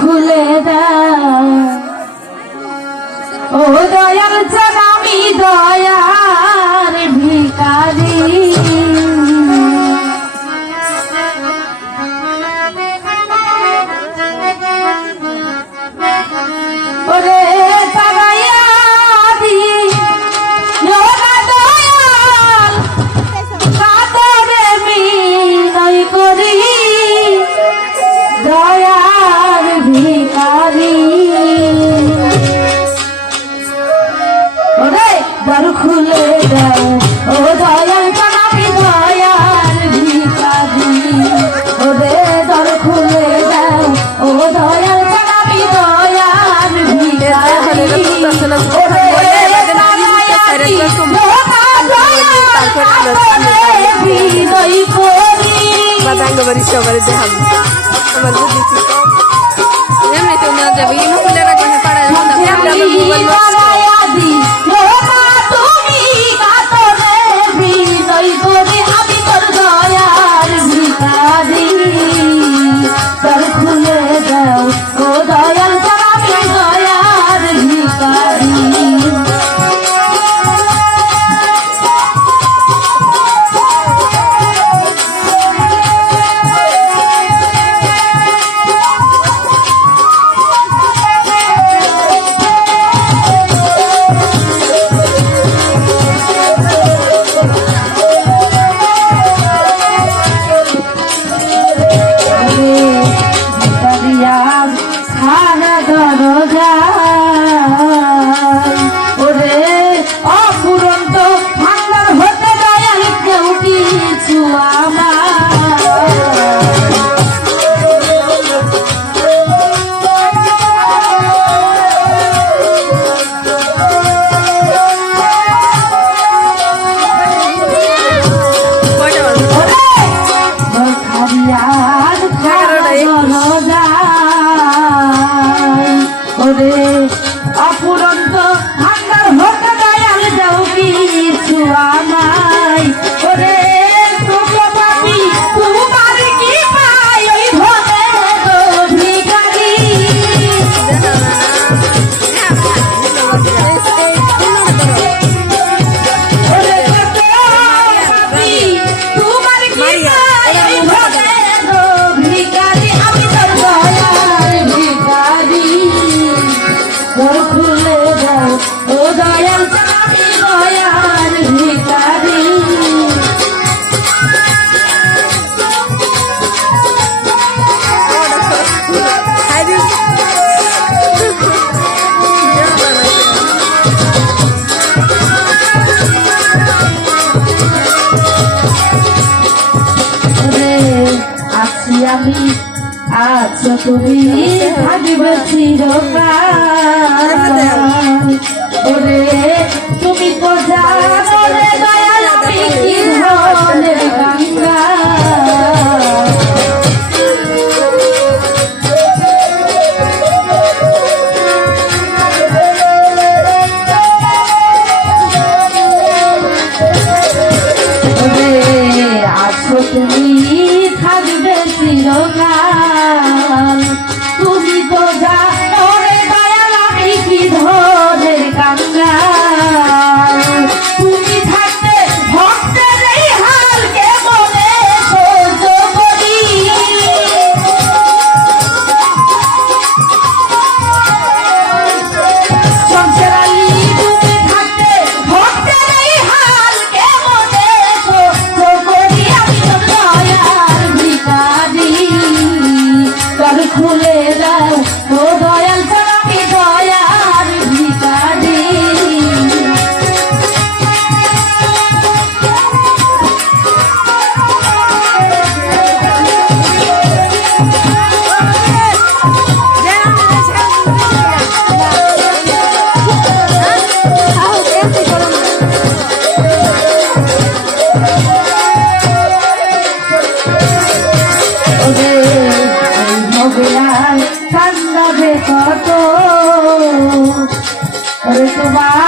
খুলে দাও ও দয়াল চান আমি দয়ার ভিখারি ওরে তারাইয়া দি লোনা দয়াল কাতরে বিনয় করি দয়ার ভিখারি ওরে দ্বার খুলে দাও ও দয়াল চান আমি দয়ার ভিখারি ওরে দ্বার খুলে দাও ও দয়াল চান আমি দয়ার ভিখারি বাড়ি সবারই দেখাবো আমার বুদ্ধি ঠিক এমনি তো না যাবে এই মুখে রাখবে পাড়ায় গুগল অপুরন্ত ভান্ডার হতে দয়াল যাও কিছু আমায় ওরে তোকে পাবি তোমার কি পাই ওই ধনে গো ভিখারি ওরে তোকে পাবি তোমার কি পাই ওই ধনে গো ভিখারি আমি তো দয়াল ভিখারি খুলে দাও ও দয়াল চাবি দয়ার ভিখারি আছি আমি আছো তুমি থাকবে চিরকাল ওরে তুমি তো জানো রে দয়াল আমি কি ধরনের গঙ্গা ওরে আছো তুমি থাকবে চিরকাল তুমি তো জানো রে দয়াল আমি কি ধরনের গঙ্গা তুমি থাকতে ভক্তের এই হাল কেমনে সহ্য করি সংসারালি তুমি থাকতে ভক্তের এই হাল কেমনে সহ্য করি আমি তো দয়ার ভিখারি দ্বার খুলে দাও ও দয়াল চান আমি দয়ার ভিখারি কান্দাবে কত তোমার